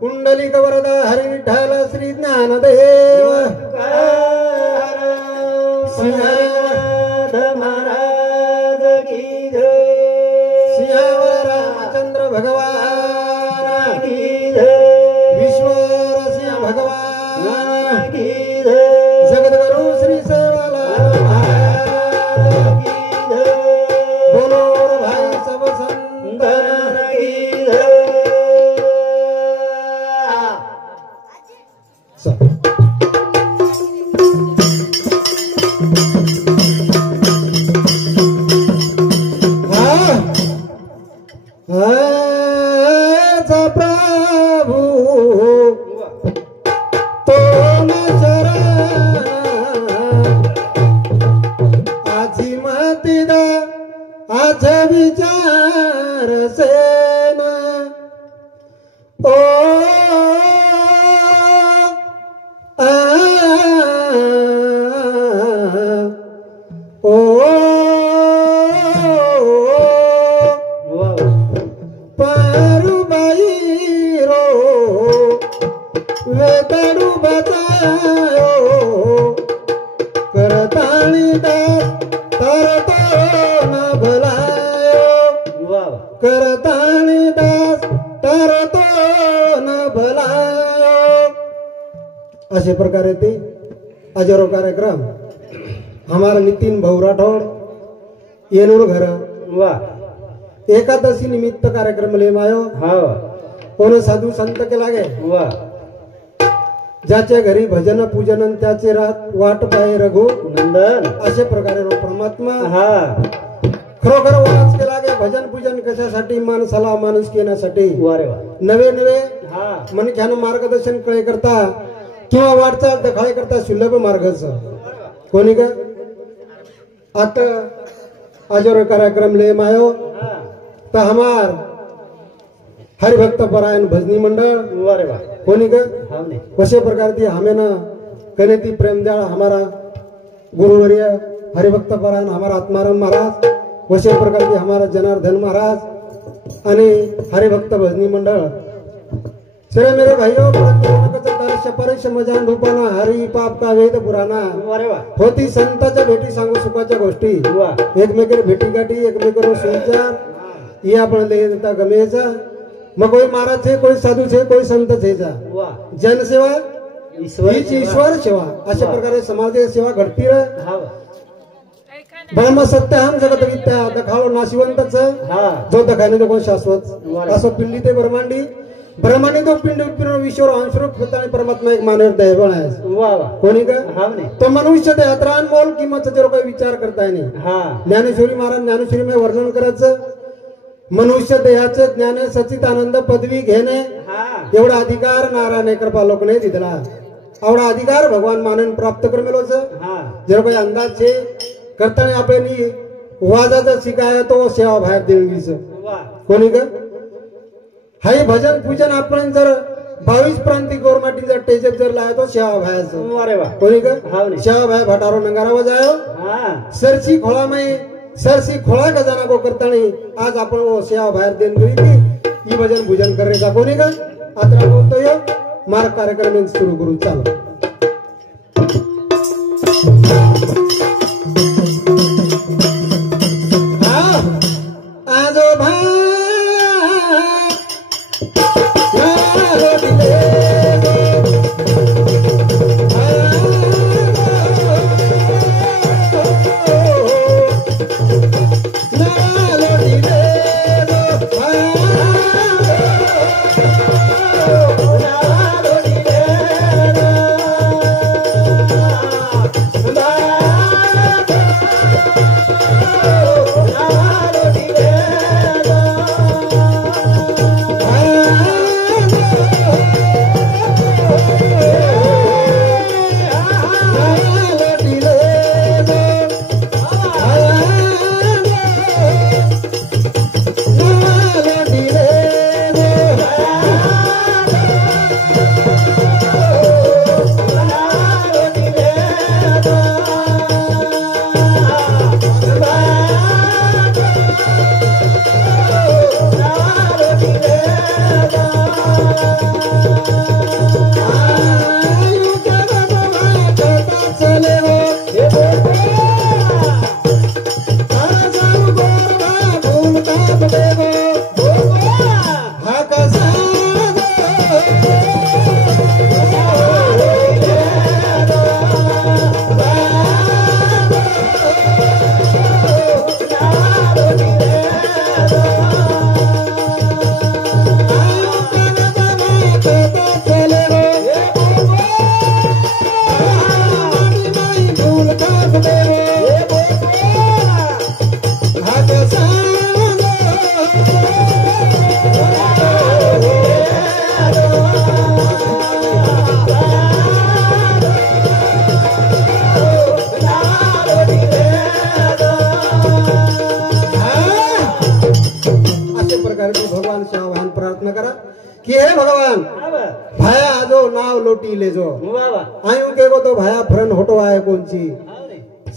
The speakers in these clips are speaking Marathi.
कुंडलिक वरदा हरि विठ्ठल श्री ज्ञानदेव सिंहनाथ महाराज की जय। सिंहावर रामचंद्र भगवान की जय। विश्वर सिंह भगवान की जय। जगद्गुरु श्री सेवालाल महाराज की जय। बोलो भाई सब संतन की जय। प्रभु तो आजी मातीदा आज विचार सेन ओ वेतडू बतायो करताणी दास तरतो न भलायो करताणी दास तरतो न भलायो। अशा प्रकारे ते हजारो कार्यक्रम हमारा नितीन भाऊ राठौड़ येलूर घर एकादशी निमित्त कार्यक्रम ले मायो कोण साधू संत के लागे ज्याच्या घरी भजन पूजन त्याचे वाट पाय रघु नंदन अशा प्रकारे परमात्मा खरोखर वाच के लागे भजन पूजन कशासाठी माणसाला माणूस येण्यासाठी नवे नवे मनख्यानं मार्गदर्शन कळे करता किंवा वाटचाल दखाळे करता सुलभ मार्गच कोणी का आता हजारो कार्यक्रम ले मायो तो हमार हरिभक्त परायण भजनी मंडल कोणी का कशे प्रकार थी हमें न कने थी प्रेमदयाळ हमारा गुरुवर्य हरिभक्त परायण हमारा आत्माराम महाराज वशे प्रकार थी हमारा जनार्दन महाराज आणि हरिभक्त भजनी मंडळ। सरे मेरे भाइयों परश मजान रूपाना हरि पाप का वेद पुराणा होती संताच्या भेटी सांगू सुखाच्या गोष्टी एकमेकर भेटी गाठी एकमेकर सुविचार ये आपण लेता गमेचा मग कोई महाराज छे कोई साधू छे कोई संत छे जनसेवा ईश्वर सेवा अशा प्रकारे समाज सेवा घडती ब्रह्म सत्य हम जगत विद्या दखालो नाशिवंतच जो दखाने तो कोण शाश्वत असो पिंडी ते ब्रह्मांडी ब्रह्मांडी तो पिंड उत्पन्न विश्वर अंशरूप होता आणि परमात्मा एक मानव दैवण आहे कोणी का तो मनुष्य ते यात्रान मोल किंमत जर काही विचार करताय नाही ज्ञानेश्वरी महाराज ज्ञानेश्वरी में वर्णन करायचं मनुष्य देहाचे ज्ञान सच्चिदानंद पदवी घेणे एवढा अधिकार नारायण कृपा लोकने दिला एवढा अधिकार भगवान मानन प्राप्त करमेलो जर काही अंदाज छे करताना आपली वाजाचा शिकाय तो सेवा बाहेर देणगीच कोणी का हाय भजन पूजन आपण जर 22 प्रांतिक गौरमाटी जर टेजर जर लाया तो सेवा बाहेर कोणी का सेवा बाहेर भटारो नंगारा बजायो सरसी खोळा में सरसी खोळा खजाना को करतानी आज आपण वो सेवा बाहेर देन गई थी ये भजन पूजन करने का कोणी का आता बोलतो यो मार्ग कार्यक्रम सुरू करू चालो। आजो भगवान से आह्वान प्रार्थना करा कि हे भगवान भाया आजो नाव लोटी ले जो आयु के गो तो भाया फ्रन होटो आए कौन ची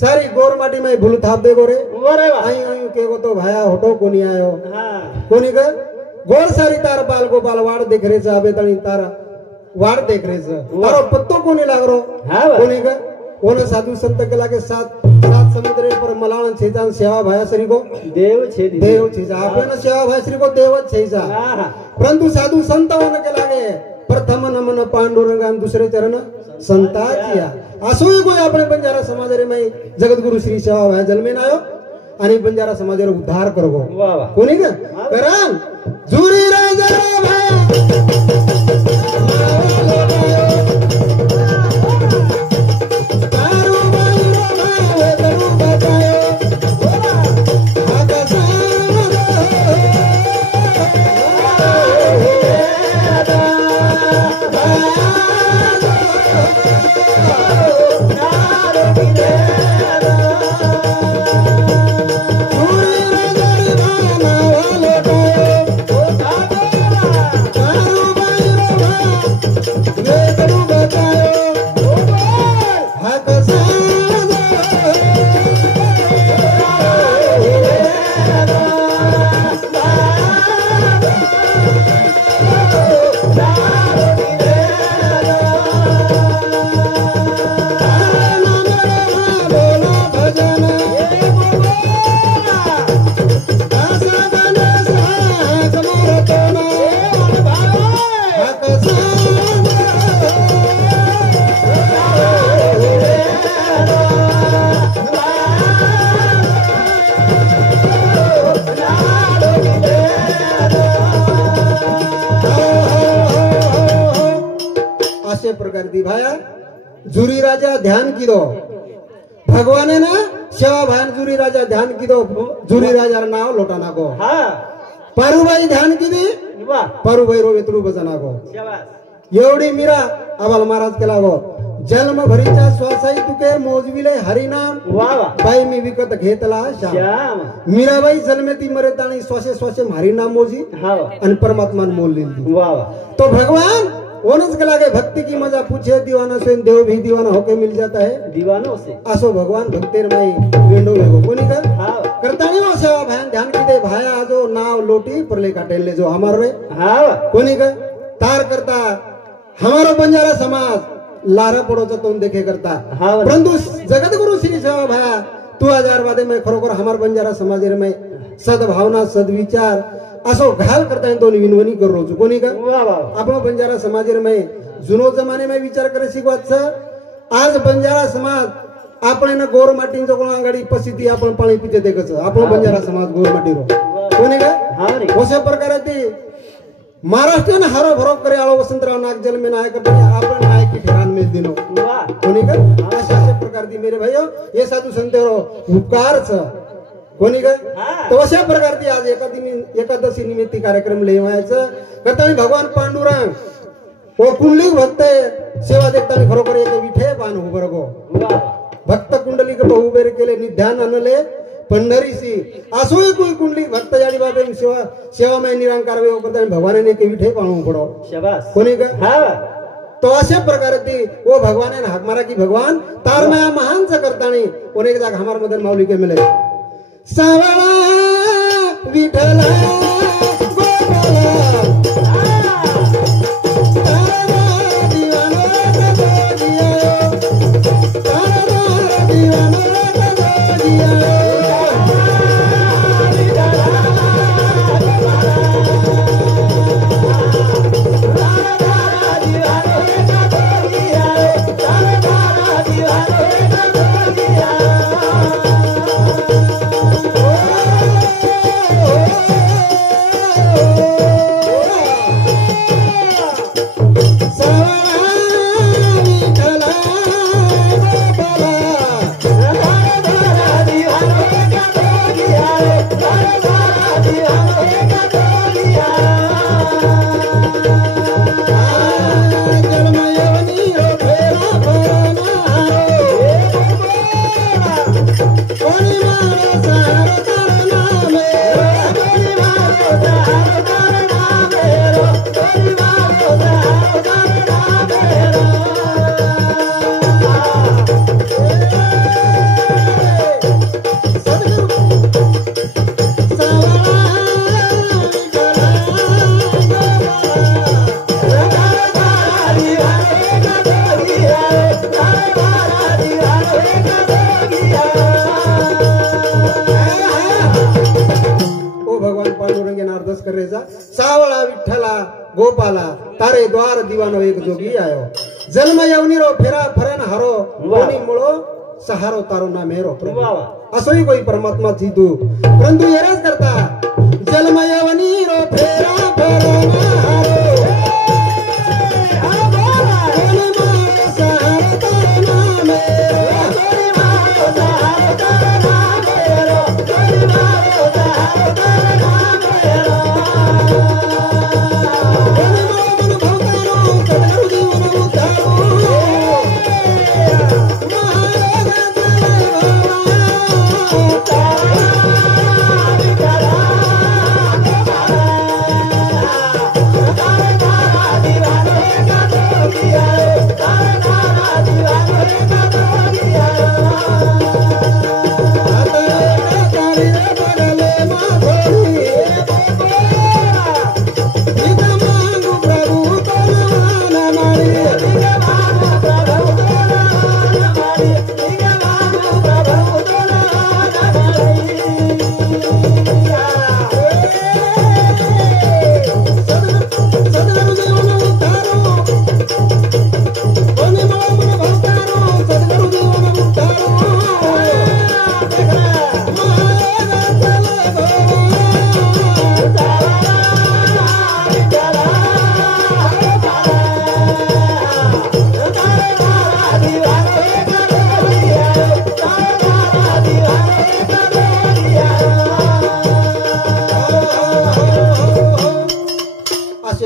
सारी गोर माटी में भूल थाप दे गोरे आयु आयु के गो तो भाया होटो कोनी आयो कोनी का गोर सारी तार बाल गोपाल वाड़ देख रे जाबे तणी तारा वाड़ देख रे तारो पत्तो कोनी लाग रो कोनी का ओने साधु संत के लागे सात समुद्र पर मलाण छेजान सेवा भाया श्री को देव छेजा आपने सेवा भाया श्री को देव छेजा परंतु साधु संत होने के लागे प्रथम नमन पांडुरंगान दूसरे चरण संताजिया असोय कोई अपने बंजारा समाज रे में जगत गुरु श्री सेवा भाया जन्मे नायो आणि बंजारा समाज रे उद्धार करगो कोणी का करान जुरी राजा भाया प्रकार दी भाया जुरी राजा ध्यान की दो भगवान है ना सेवा भान जुरी राजा ध्यान की दो जुरी राजा नाव लोटाना को पारुबाई ध्यान की दी पारुबाई रो वेतरू बजाना को एवढी मीरा अबाल महाराज केला गो जन्म भरीच्या श्वासाई तुके मोजविले हरिनाम बाई मी विकत घेतला श्याम मीराबाई जन्मेती मरेतानी श्वासे श्वासे हरिनाम मोजी आणि परमात्मा मोल लिहिली तो भगवान ओनच के लागे भक्ति की मजा पूछे दीवाना से देव भी दीवाना होके मिल जाता है दीवानों से आसो भगवान भक्तेर में विंडो में कोनी कर करता नहीं वो सेवा भान ध्यान की दे भाया आजो नाव लोटी परले काटेल ले जो हमार रे कोनी कर तार करता हमारो बंजारा समाज लारा पड़ोचा तोंड देखे करता परंतु जगत गुरु श्री सेवा भाया 2000 वादे में खरोखर हमार बंजारा समाज में सद्भावना सद्विचार असो घाल करता है तो विनवणी कर रोज कोणी का आपण बंजारा समाज में जुनो जमाने में विचार करे शिकवत आज बंजारा समाज आपण ना गोर माटी जो कोण आंगाडी पसिती आपण पाणी पिते देखच आपण बंजारा समाज गोर माटी रो कोणी का अशा प्रकारे ते महाराष्ट्र हारो भरो करे आलो वसंतराव नागजल में नायक करते आपण नायक की ठिकाण में दिनो कोणी का अशा प्रकार दी मेरे भाइयों ये साधु संत रो उपकार छ कोणी का तो अशा प्रकारची आज एकादशी निमित्त कार्यक्रम लेवायचं करता भगवान पांडुरंग ओ कुंडली भक्त सेवा देखता खरोखर एक विठे पान उभरगो भक्त कुंडली के बहु बेर केले निध्यान आणले पंढरीसी असोय कोई कुंडली भक्त जाडी बाबे सेवा में निरंकार वे करता भगवान ने के विठे पान उभरो शाबाश कोणी का तो अशा प्रकारे ती वो भगवान ने हाक मारा की भगवान तार माया महान सा करतानी कोणी जाग हमार मदन माऊली के मिले सावळा विठला विठ्ठला गोपाला तारे द्वार दिवानो एक जोगी आयो जन्म यवनीरो फेरा फरन हारो कोणी मुळो सहारो तारो ना मेरो असोही कोई परमात्मा थी तू परंतु येराच करता जन्म यवनीरो फेरा फरन हारो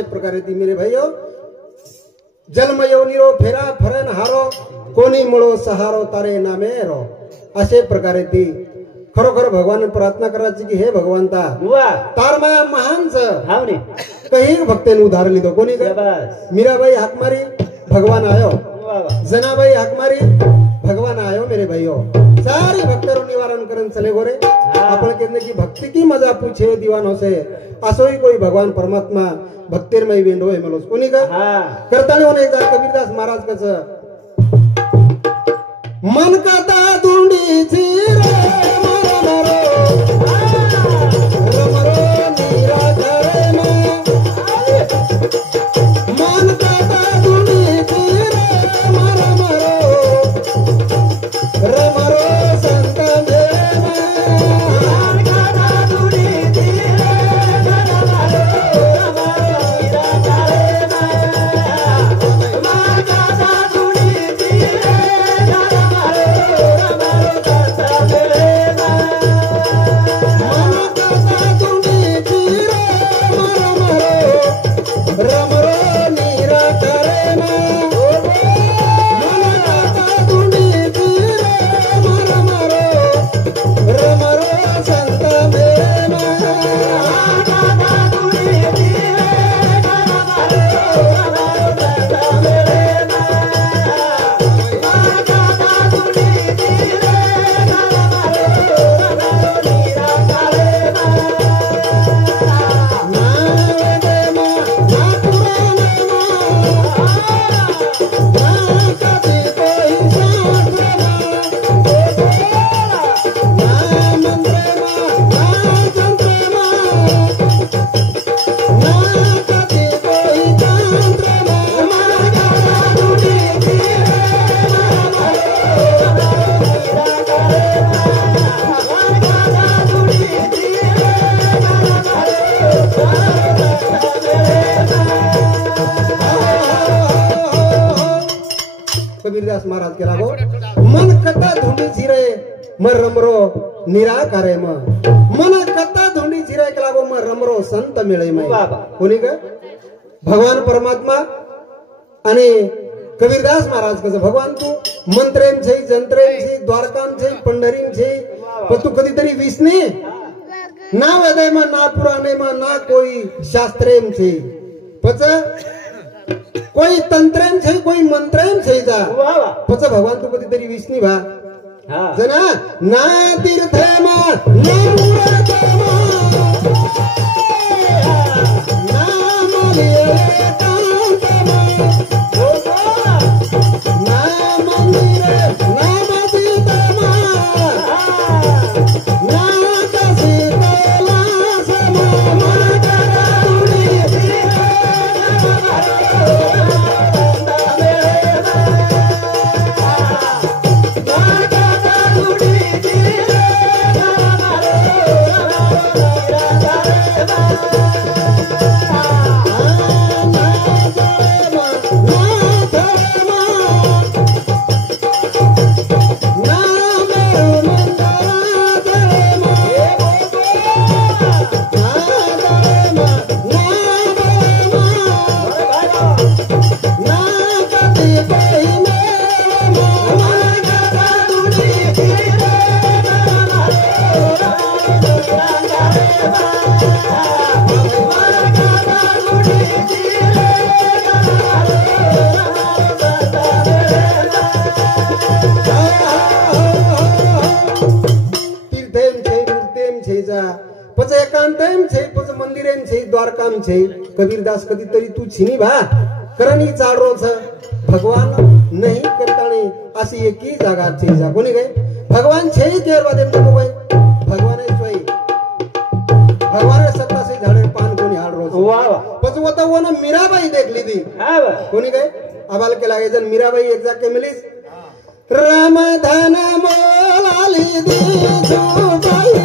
प्रकारे ती मेरे भाइयों जन्म यवनीरो फेरा फरन हारो कोणी मुळो सहारो तारे नामेरो असे प्रकारे ती खरोखर भगवान प्रार्थना करायची की हे भगवंता तार माया महान काही भक्तेने उधार लिधो कोणी मीराबाई हाक मारी भगवान आयो जनाबाई हाक मारी भगवान आयो मेरे भाइयों सारे भक्तों निवारण करन चले गोरे आपण कहने की भक्ति की मजा पूछे दीवानों से असोही कोई भगवान परमात्मा भक्तिरमय वेंडो है मलोस कोणी का करताने होने कबीरदास महाराज कस मन कथा धुंडी रे कबीरदास महाराज के लागो मन कथा धुंडी झिरे मर रमरो निराकारे मन कथा धुंडी झिरे के लागो मर रमरो संत मिळे मै कोणी का भगवान परमात्मा आणि कबीरदास महाराज कसं भगवान तू मंत्रेम छे जंत्रेम छे द्वारकाम छे पंढरीम छे पण तू कधीतरी विसने ना वेदय में ना पुराणे में ना कोई शास्त्रेम छे पच कोई तंत्रेम छे कोई मंत्रेम छे जा पच भगवान तू कधीतरी विसनी भा जना ना तीर्थेम ना मुरादेम ना मलिये Yeah. काम छे कबीरदास कधीतरी तू छिनी भा करणी चालरो छ भगवान नहीं करताणी अशी एकी जागा छे जा कोणी गए भगवान छे केरवा देव भाई भगवान है सोई भगवान सत्ता से झाड़े पान कोणी हाड रोज वाह પછી वो तो वो ना मीराबाई देख ली थी हां कोणी गए अबाल के लागे जन मीराबाई एक जाके मिलीस राम धन मोलाली दी जुबाई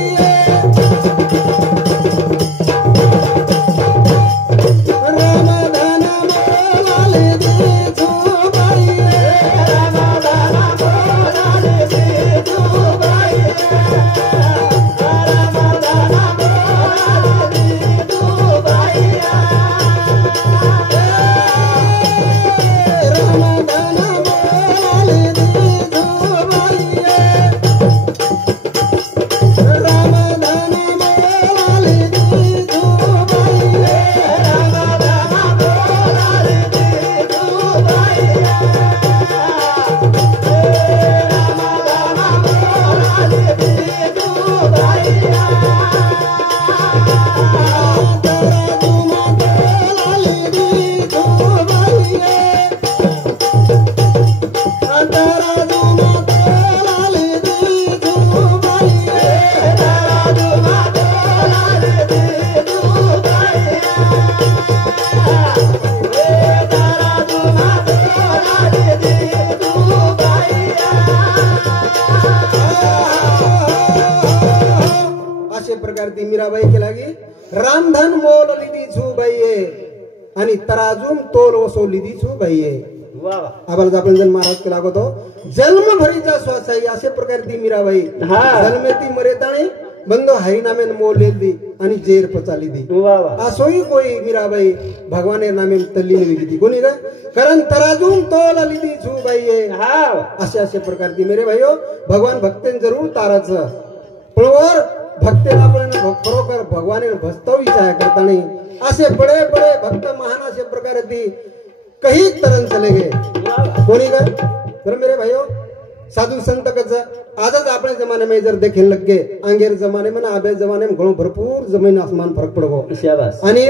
मीराबाई के लागी रामधन मोल लिदी छु बाईये आणि तराजूम तोल वसो लिदी छु बाईये आबाल आपण जन महाराज के लागो तो जन्म भरीचा श्वासाई असे प्रकार ती मीराबाई जन्मेती मरेताणी बंदो हरिनामे मोल लेदी आणि जेर पचाली दी असोई कोई मीराबाई भगवाने नामे तल्लीन लिदी कोणी ग कारण तराजूम तोल लिदी छु बाईये असे असे प्रकार ती मेरे भाईओ भगवान भक्तेन जरूर ताराच पळवर भक्तेला पण खरोखर भगवाने भस्तव विचार करतानी असे बड़े बड़े भक्त महान असे प्रकार ती कहीं तरन चले गए कोणी ग तर मेरे भाइयों साधु संत कच आजच आपल्या जमाने में जर देखेन लग गए अंगेर जमाने में आबे जमाने में घणो भरपूर जमीन आसमान फरक पड़गो शाबाश आणि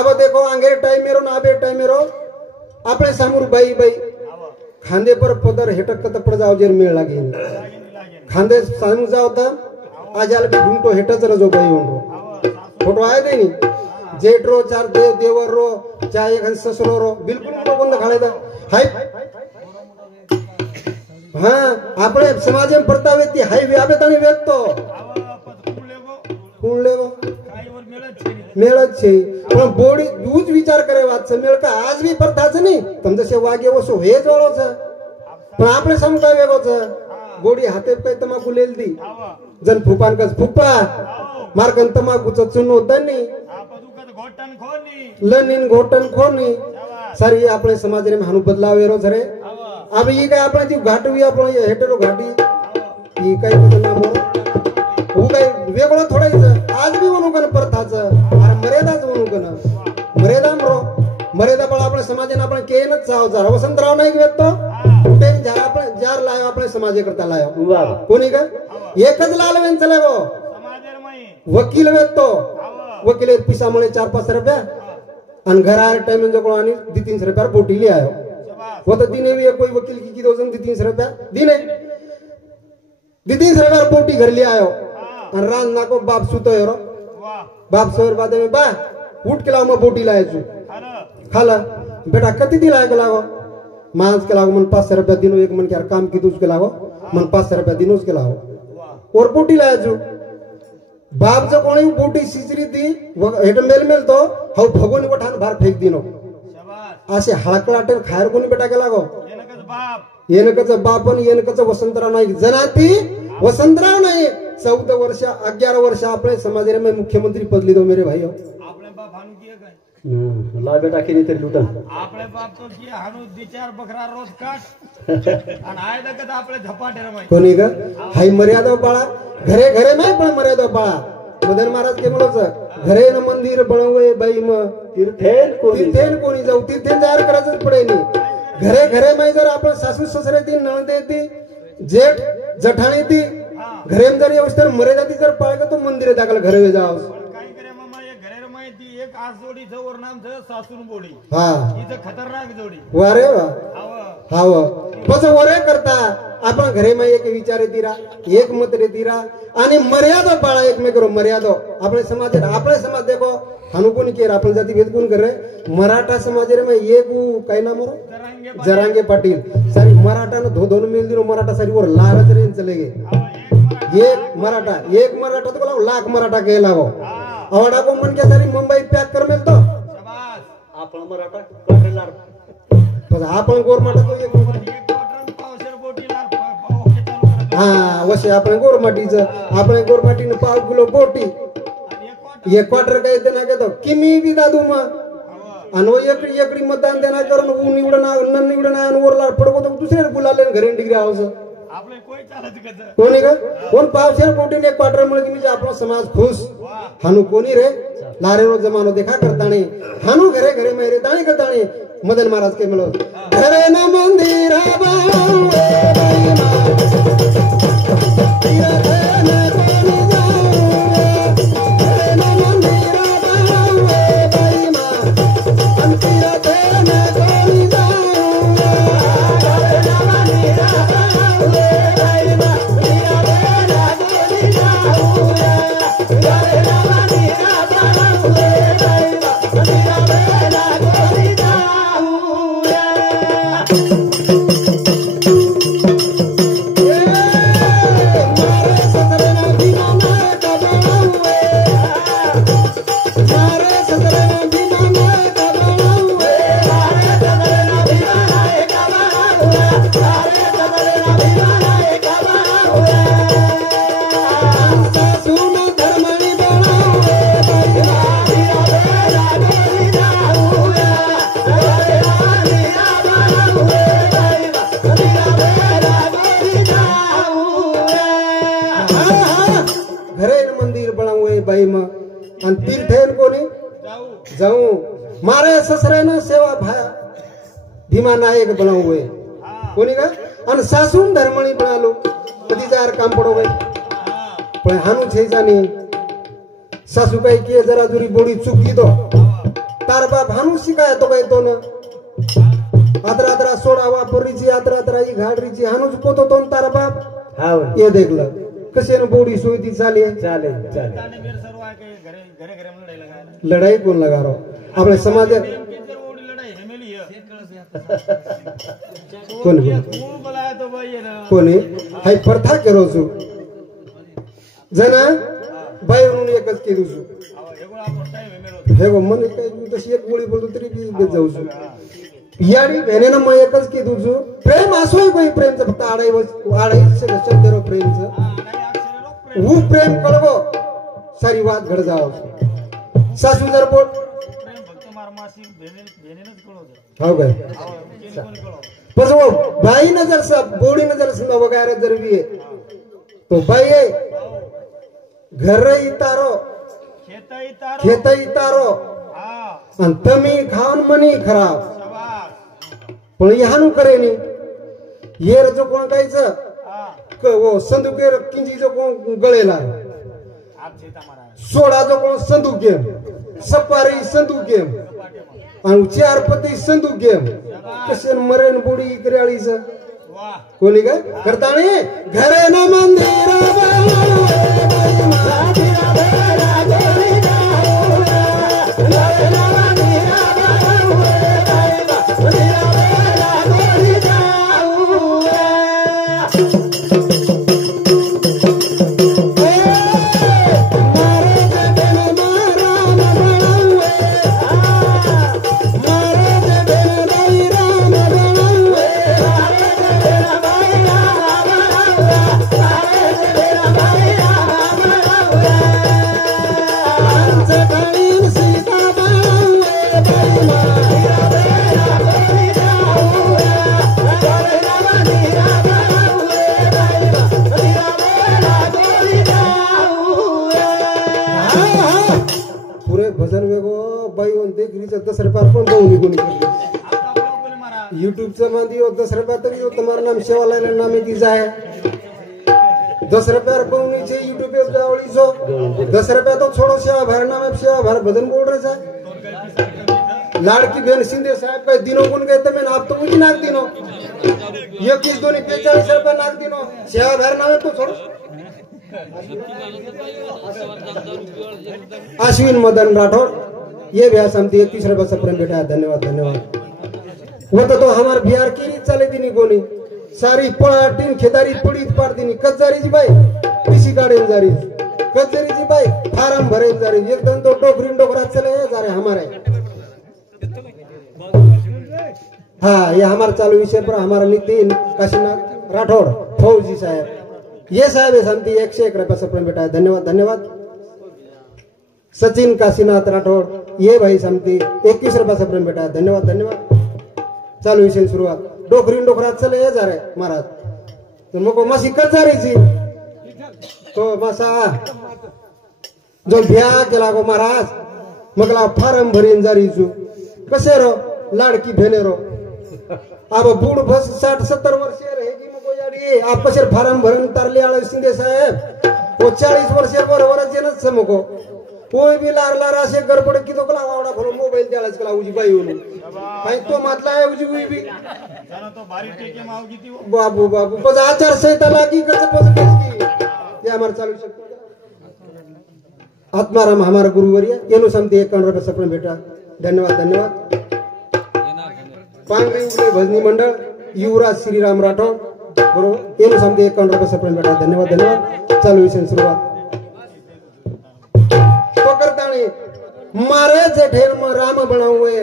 अब देखो अंगेर टाइम मेरो ना आबे टाइम मेरो आपले सामूर बाई बाई खांदे पर पदर हेटक कत पड़ जाओ जेर मेळ लागे खांदे सामू जाओ ता आजाल भी ढूंढो हेटच रजो गई होंडो फोटो आए दे नी जेठ रो चार देव देवर रो चाहे एक ससरो रो बिल्कुल तो बंद खाले दा हाय हां आपले समाज में परतावे ती हाय व्याबे तणी व्यक्तो कोण लेगो मेळच छे पण बोडी दूज विचार करे वाच मेळ का आज भी परताच नाही तम जसे वागे वसो हे जोळो छ पण आपले समता वेगो छ गोडी हाते पे तमाकू लेल दी जन फुपान कस फुप्पा मार्कन तमाकूच चुनो दनी लनिन घोटन खोनी सारी आपले समाज रे हानु बदलाव एरो छरे अब ये काय आपले जी घाटवी आपण हेटरो घाटी ई काय नाम हो काय वेगळो थोडायच आज भी वनु कन परथाच अरे मर्यादाच वनु कन मर्यादाम रो मर्यादा पण आपले समाजने आपण केनच चाव जरा वसंतराव नाईक व्यक्तो कुठे जार आपण जार लायो आपले समाज करता लायो कोणी का एकच लालवेन चलेगो वकील व्यक्तो वकील पिसामुळे 4-5 रुपया आणि घरार टाइम जो को आणि 2-3 रुपया बोटी ले आयो वो तो दिने भी कोई वकील की दोजन 2-3 रुपया दिने 2-3 रुपया बोटी घर ले आयो आणि रान नाको बाप सुतो रो बाप सोर बाद में बा उठ के लाओ मैं बोटी लाए छु खाला बेटा कति दी लाए लागो मांस के लागो मन 5 रुपया दिनो एक मन के काम की उसके लागो मन 5 रुपया दिनो उसके लागो और बोटी लाए छु बाप जो कोणी बोटी सिचरी ती हेट मेल मेल तो हाउ भगवान वठान बार फेक दिनो असे हळकलाटन खायर कोणी बेटा के लागो येनकच बाप आणि येनकच वसंतराव नाईक जनाती वसंतराव नाईक 14 वर्ष 11 वर्ष आपले समाज में मुख्यमंत्री पद लीधो मेरे भाइयों आपले बाप हानु किए काय ला बेटा केनी तरी लुटन आपले बाप तो किए हानु 2-4 बकरा रोज काट आणि आय दकत आपले झपाटे रमाय कोणी ग हाय मर्यादा पाळा घरे घरे नाही पण मर्यादा पाळा मदन महाराज के म्हणोच घरे न मंदिर बनवे बाई म तीर्थेन कोणी जाऊ तीर्थेन तयार करायच पडे नी घरे घरे मै जर आपण सासू ससरे ती नणदे ती जेठ जठाणी ती घरे जर व्यवस्था मर्यादा ती जर पाळग तो मंदिर दाखल घरे जाओ काय करे मामा ये घरे मै ती एक आज जोडी जवळ नाम सासून बोडी हा इथं खतरनाक जोडी वारे वा हाव बस वरे करता आपण घरे में एक विचार येतीरा एक मत रेतीरा आणि मर्यादा पाळा एकमेकरो मर्यादा आपले समाज देखो हनुकोनी केर आपण जाती भेद कोण करे मराठा समाज रे में एक काय नाम रो जरांगे पाटील सारी मराठा न धोधोन मिल दिनो मराठा सारी वर लारत रेन चले गए एक मराठा तो बोला लाख मराठा के लागो आवडा को मन के सारी मुंबई पैक कर मिलतो शाबाश आपण मराठा पाटीलर बस आपण गोरमाटा तो एक हा वसे आपण गोरमाटीचं आपण गोरमाटीनं 5 किलो बोटी एक क्वार्टर काय देना घेतो किमी बी दादू मग आणि एकडी मतदान देना करून ऊन निवडना नन निवडना आणि वरला पडको तो दुसरे बुलाले घरी डिग्री आवस आपले कोई चालत कच कोणी का कोण 500 कोटी ने क्वार्टर मिळ की म्हणजे आपला समाज खुश हनु कोणी रे लारेरो जमानो देखा करताणी हनु घरे घरे मेरे ताणी करताणी मदन महाराज के मिलो घरे न मंदिर जाऊ मारे ससरे न सेवा भाया भीमा नायक बनाऊ हुए कोणी का आणि सासून धर्मणी बनालो कधी जार काम पडो भाई पण हानू छे जानी सासू काही के जरा जुरी बोडी चुकी दो तार बाप हानू शिकाय तो काही तो न आदरा आदरा सोडा वापरीची आदरा आदरा ही घाडरीची हानूच पोतो तो तार बाप हाव ये देखलं कसे न बोडी सोयती चाले चाले लढाई कोण लगा रो आपले समाजात कोणी हाय प्रथा केलो छु जना बाय म्हणून एकच केलो छु हे गो मन काय तशी एक गोळी बोलतो तरी बी जाऊ छु याडी भेनेनं मग एकच केलो छु प्रेम असोय कोई प्रेमचं फक्त आडाई शब्द रो प्रेमचं वो प्रेम कळगो सारी बात घड जाव सासू जर बोल हो गए बस वो भाई नजर सब बोड़ी नजर से वगैरह जरूरी है तो भाई है घर इतारो खेत इतारो आणि तमी खाऊन मनी खराब पण यानु करे नी येर जो कोण कायच वो संदुकेर किंजी जो कोण गळेला सोडा जो कोण संदुके सपारी संदुके आणि 4 पती संदुके कसे मरेन बोडी करेळीच कोणी का करताणी घरे न मंदिर यूट्यूब मांदी 10 रुपया तो तुम्हारा नाम सेवा लाइन नाम दी जाए 10 रुपया पौनी यूट्यूब पे जावड़ी 10 रुपया तो छोड़ो सेवा भर नाम सेवा भर भजन बोल रहे लाडकी बहन शिंदे साहेब काही दिनो गुण गए तो मैंने आप तो मुझे नाक दिनो 21 दोनी 45 रुपये नाक दिनो सेवा भर नावे तू छोड़ अश्विन मदन राठौर ये भी समझी 21 रुपये से प्रेम बेटा धन्यवाद धन्यवाद। वो तो हमारे बिहार की रीत चले दी गोनी सारी पड़ा टीन खेदारी पड़ी पार दी कच्चारी जी भाई किसी गाड़ी जा रही कच्चारी जी भाई फार्म भरे जा रही एकदम तो टोकरी डोकरा चले जा रहे हमारे। हाँ ये हमारे चालू विषय पर हमारा नितिन काशीनाथ राठौड़ फौजी साहब ये साहब है शांति 101 रुपये से प्रेम बेटा धन्यवाद धन्यवाद। सचिन काशीनाथ राठौड़ ये भाई शांति 21 रुपये से प्रेम बेटा धन्यवाद धन्यवाद। चालू विषय सुरुवात डोकरी डोकरा चले जा रहे महाराज तो मुझको मसी कर जा रही थी तो मसा जो ब्याह केला को महाराज मगला फार्म भरीन जा रही छू कसे रो लाडकी भेने रो अब बूढ़ बस 60-70 वर्ष रहेगी मुझको यारी आप कसे फार्म भरन तारले आले शिंदे साहेब वो 40 वर्ष बरोबर जेनच से मुझको कोई भी लार लारा से गड़बड़ की तो कला आवड़ा भलो मोबाइल द्यालाच कला उजी बाई होलो भाई तो मतला है उजी हुई भी जाना तो भारी टेके में आओगी थी वो बाबू बाबू बस आचार संहिता लागी कसे बस की ये हमार चालू शकतो आत्माराम हमारा गुरुवर्य येनु समते 51 रुपये सपने बेटा धन्यवाद धन्यवाद। पांगरी उगले भजनी मंडल युवराज श्रीराम राठौर बरोबर येनु समते 51 रुपये सपने बेटा धन्यवाद धन्यवाद। चालू विषय सुरुवात पकड़ताने मारे जेठेर में राम बनावे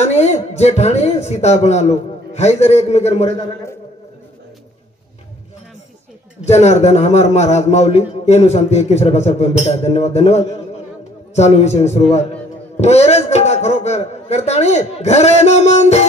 आणि जेठाणी सीता बना लो हाई जर एक मेगर मर्यादा रखा जनार्दन हमार महाराज माऊली येनु समते 21 रुपये सपने बेटा धन्यवाद धन्यवाद। चालू विषय सुरुवात तो एरज करता खरोखर करतानी घरे न मंदिर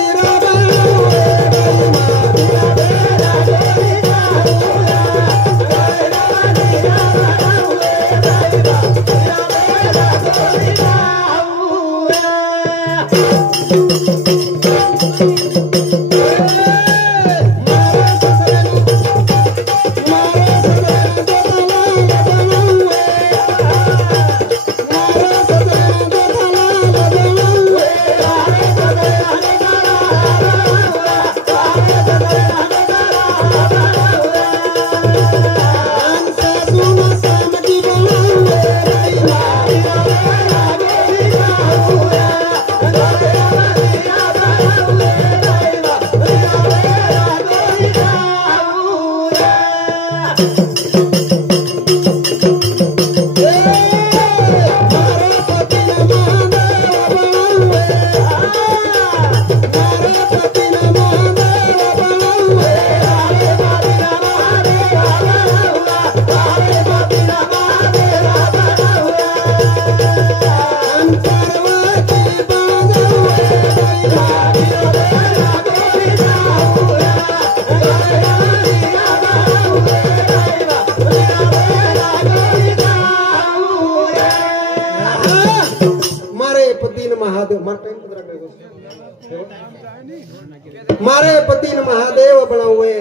मारे पतिन महादेव बनावे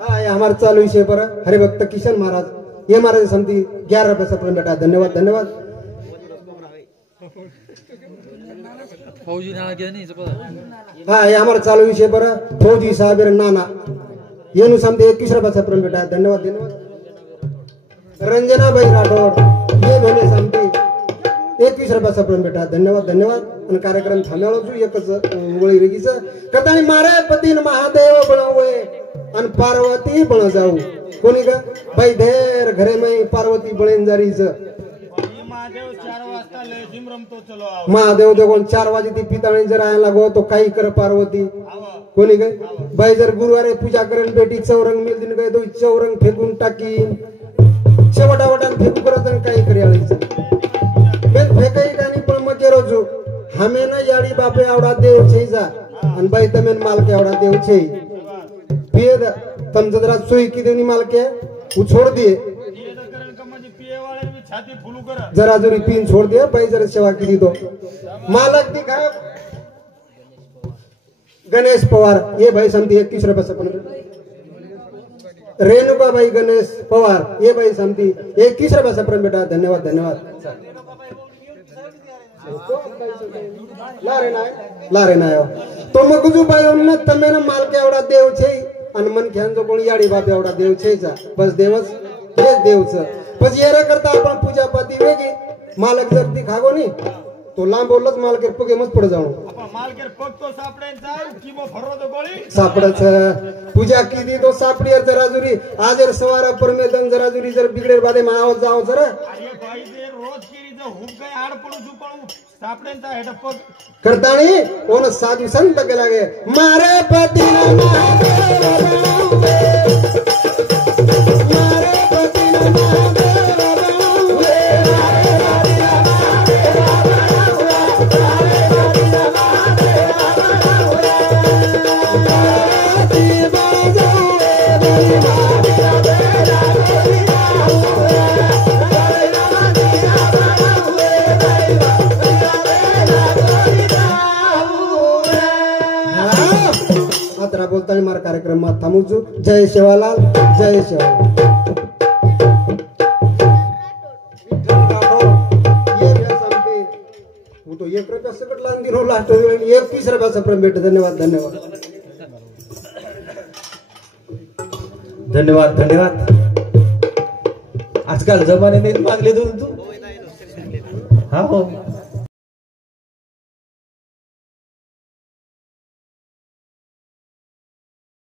हाँ हमारे चालू विषय पर हरिभक्त किशन महाराज ये महाराज समती 11 रुपये सपने बेटा धन्यवाद धन्यवाद। फौजी नाना क्या नहीं हाँ ये हमारे चालू विषय पर फौजी साहब नाना ये नु समती 21 रुपये सपने बेटा धन्यवाद धन्यवाद। रंजना भाई राठौर ये मैंने समती 21 रुपये सपने बेटा धन्यवाद धन्यवाद। कार्यक्रम थांबवलो छु एकच वळी रेगीच कथानी मारे पतीन महादेव बनावे अन पार्वती बन जाऊ कोणी का भाई धेर घरे में पार्वती बळेन जारीच महादेव 4 वाजता ले जिम रमतो चलो आओ महादेव देखोन 4 वाजे ती पिताणी जर आया लागो तो काही कर पार्वती कोणी का भाई जर गुरुवारे पूजा करेन बेटी चौरंग मिल दिन गए तो चौरंग फेकून टाकी शेवटा वटान फेकू करत काही करी आळीच बेन फेकाई गाणी पण मग रोजू हमें ना याड़ी बापे आवड़ा देव छे जा अन भाई तमेन माल के आवड़ा देव छे पिए तम जरा सोई की देनी माल के वो छोड़ दिए ये तो करण का म्हणजे पिए वाले भी छाती फुलू कर जरा जोरी पीन छोड़ दिया भाई जरा सेवा की दी दो मालक दिखा गणेश पवार ये भाई समती 21 रुपये सपने रेणुका भाई गणेश पवार ये भाई समती 21 रुपये सपने बेटा धन्यवाद धन्यवाद। લારે ના આવ્યો તો મગજુ ભાઈ અમને તમે માલ કે એવડા દેવ છે અને મન ખ્યાન તો કોણ યાડી બાપ એવડા દેવ છે બસ દેવ જ એ જ દેવ છે પછી એરા કરતા આપણે પૂજા પાતી વેગી માલક જરતી ખાગો ની તો લાંબો લત માલ કે પગે મત પડ જાણો માલ કે પગ તો સાપડે જાય કીમો ભરો તો ગોળી સાપડે છે પૂજા કીધી તો સાપડી જરાજુરી આજે સવારે પરમેદન જરાજુરી જર બિગડે બાદે માં આવો જાવ જરા અરે ભાઈ દે રોજ કેરી તો હું કઈ આડ પડું છું પણ સાપડે તા હેઠ પગ કરતાણી ઓન સાધુ સંત કે લાગે મારે પતિના બોલતા મારા કાર્યક્રમમાં થામું છું જય સેવાલાલ જય સેવાલાલ હું તો 1 રૂપિયા સકટ લાંદી રો લાસ્ટ 21 રૂપિયા સપ્રમ બેઠે ધન્યવાદ ધન્યવાદ धन्यवाद धन्यवाद आजकाल जमाने ने मागले तू हाँ हो